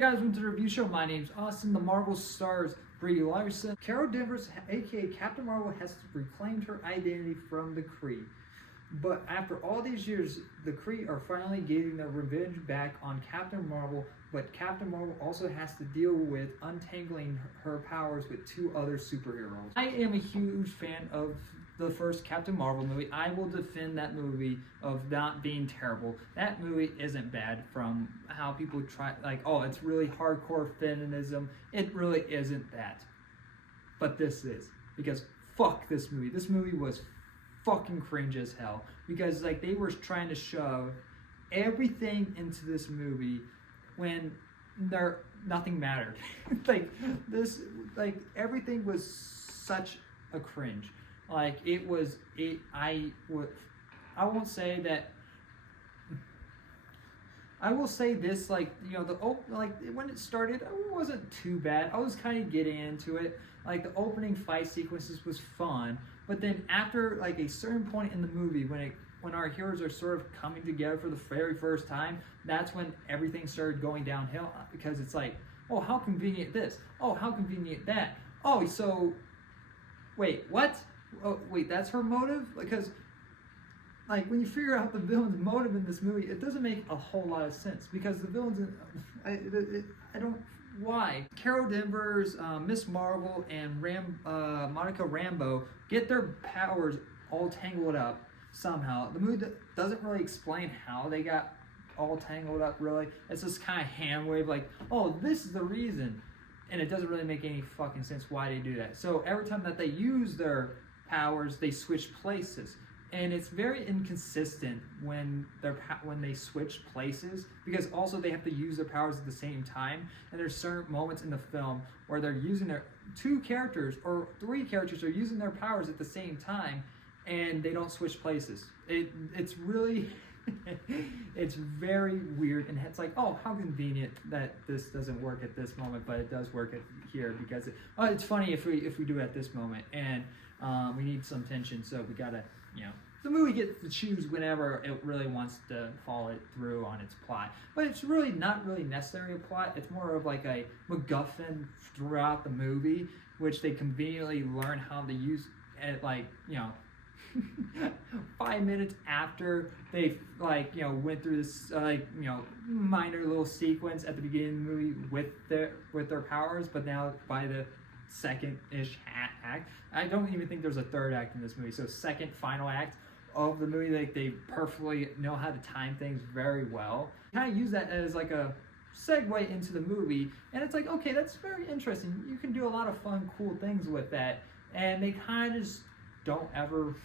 guys, welcome to the review show. My name's Austin. The Marvel stars Brie Larson. Carol Danvers, aka Captain Marvel, has reclaimed her identity from the Kree. But after all these years, the Kree are finally getting their revenge back on Captain Marvel, but Captain Marvel also has to deal with untangling her powers with two other superheroes. I am a huge fan of the first Captain Marvel movie. I will defend that movie of not being terrible. That movie isn't bad from how people try, like, oh, it's really hardcore feminism. It really isn't that. But this is, because fuck this movie. This movie was fucking cringe as hell, because like they were trying to shove everything into this movie when nothing mattered. Everything was such a cringe. I won't say that. I will say this, when it started, it wasn't too bad. I was kind of getting into it. Like, the opening fight sequences was fun, but then after like a certain point in the movie, when our heroes are sort of coming together for the very first time, that's when everything started going downhill, because it's like, oh, how convenient this. Oh, how convenient that. Oh, so, wait, what? Oh, wait, that's her motive? Because, like, when you figure out the villain's motive in this movie, it doesn't make a whole lot of sense, because the villain's, why? Carol Danvers, Miss Marvel, and Monica Rambeau get their powers all tangled up somehow. The movie doesn't really explain how they got all tangled up, really. It's just kind of hand wave, like, oh, this is the reason. And it doesn't really make any fucking sense why they do that. So every time that they use their powers, they switch places. And it's very inconsistent when they switch places, because also they have to use their powers at the same time. And there's certain moments in the film where they're using their two characters or three characters are using their powers at the same time, and they don't switch places. It's really it's very weird, and it's like, oh, how convenient that this doesn't work at this moment, but it does work here, because it's funny if we do it at this moment, and we need some tension, so we gotta, the movie gets to choose whenever it really wants to follow it through on its plot. But it's really not really necessarily a plot. It's more of like a MacGuffin throughout the movie, which they conveniently learn how to use at 5 minutes after they went through this minor little sequence at the beginning of the movie with their powers, but now by the second-ish act, I don't even think there's a third act in this movie, so second final act of the movie, they perfectly know how to time things very well. Kind of use that as like a segue into the movie, and it's like, okay, that's very interesting. You can do a lot of fun, cool things with that, and they kind of just don't ever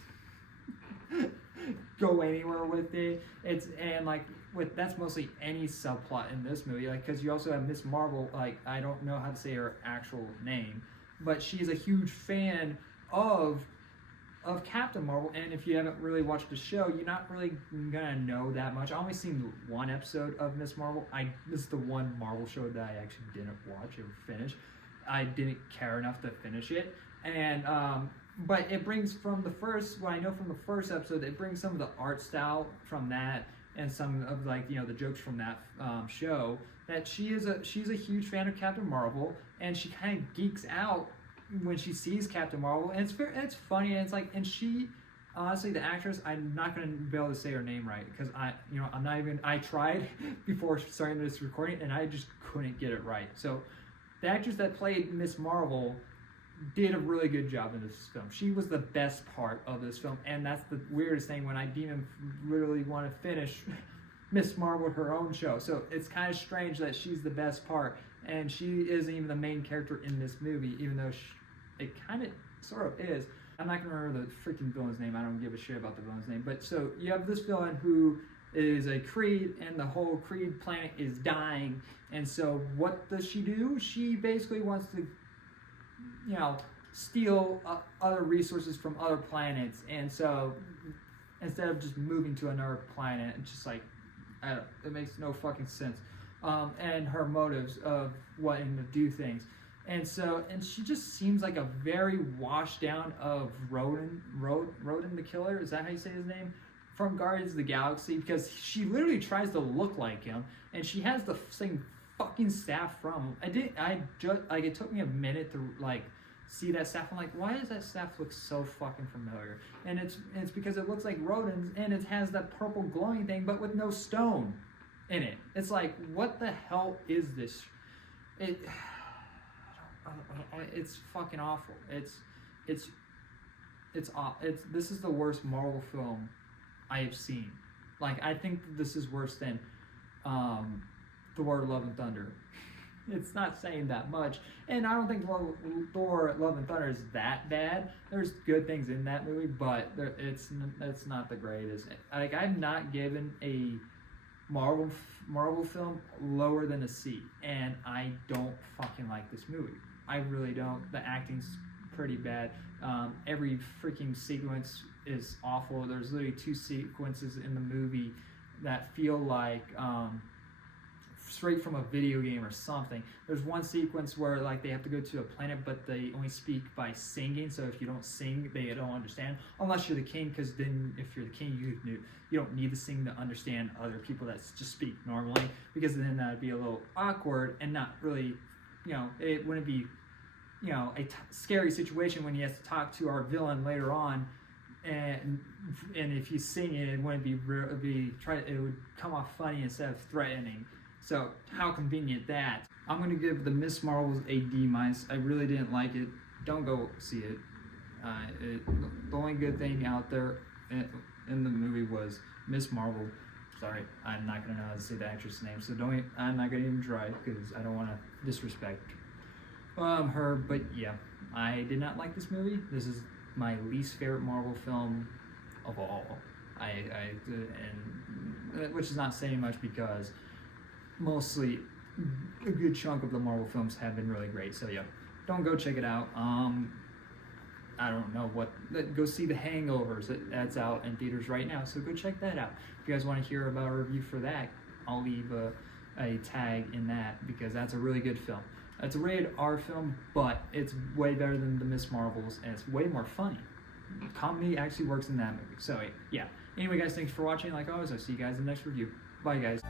go anywhere with it. That's mostly any subplot in this movie, because you also have Miss Marvel, I don't know how to say her actual name, but she's a huge fan of Captain Marvel, and if you haven't really watched the show, you're not really gonna know that much. I only seen one episode of Miss Marvel. This is the one Marvel show that I actually didn't watch or finish. I didn't care enough to finish it, and but it brings from the first, what I know from the first episode, it brings some of the art style from that and some of the jokes from that show, that she's a huge fan of Captain Marvel, and she kind of geeks out when she sees Captain Marvel, and it's funny, and and she, honestly, the actress, I'm not going to be able to say her name right, because I tried before starting this recording, and I just couldn't get it right. So the actress that played Miss Marvel did a really good job in this film. She was the best part of this film, and that's the weirdest thing, when I didn't even really want to finish Miss Marvel, her own show. So it's kind of strange that she's the best part, and she isn't even the main character in this movie, even though it kind of sort of is. I'm not going to remember the freaking villain's name. I don't give a shit about the villain's name. But so you have this villain who is a Kree, and the whole Kree planet is dying. And so what does she do? She basically wants to, steal other resources from other planets. And so instead of just moving to another planet, it's just like, it makes no fucking sense. And her motives of wanting to do things. And she just seems like a very washed down of Rodan the Killer. Is that how you say his name? From Guardians of the Galaxy, because she literally tries to look like him, and she has the same fucking staff from? I just like it took me a minute to like see that staff. I'm like, why does that staff look so fucking familiar? And it's because it looks like rodents, and it has that purple glowing thing, but with no stone in it. It's like, what the hell is this? It's fucking awful. This is the worst Marvel film I have seen. Like, I think this is worse than Thor: Love and Thunder. It's not saying that much, and I don't think Thor: Love and Thunder is that bad. There's good things in that movie, but it's not the greatest. Like, I've not given a Marvel film lower than a C, and I don't fucking like this movie. I really don't. The acting's pretty bad. Every freaking sequence is awful. There's literally 2 sequences in the movie that feel like straight from a video game or something. There's one sequence where like they have to go to a planet, but they only speak by singing. So if you don't sing, they don't understand. Unless you're the king, because then if you're the king, you don't need to sing to understand other people that just speak normally. Because then that'd be a little awkward and not really, it wouldn't be, a scary situation when he has to talk to our villain later on. And if you sing it wouldn't be it would come off funny instead of threatening. So how convenient that. I'm gonna give the Miss Marvel's a D-. I really didn't like it. Don't go see it. The only good thing out there in the movie was Miss Marvel. Sorry, I'm not gonna know how to say the actress' name, so I'm not gonna even try because I don't want to disrespect her. But yeah, I did not like this movie. This is my least favorite Marvel film of all. Which is not saying much because mostly a good chunk of the Marvel films have been really great. So yeah, don't go check it out. I don't know go see The Hangovers. That's out in theaters right now, so go check that out. If you guys want to hear about a review for that, I'll leave a tag in that because that's a really good film. It's a rated R film, but it's way better than the Miss Marvels, and it's way more funny. Comedy actually works in that movie. So yeah. Anyway, guys, thanks for watching. Like always, I'll see you guys in the next review. Bye, guys.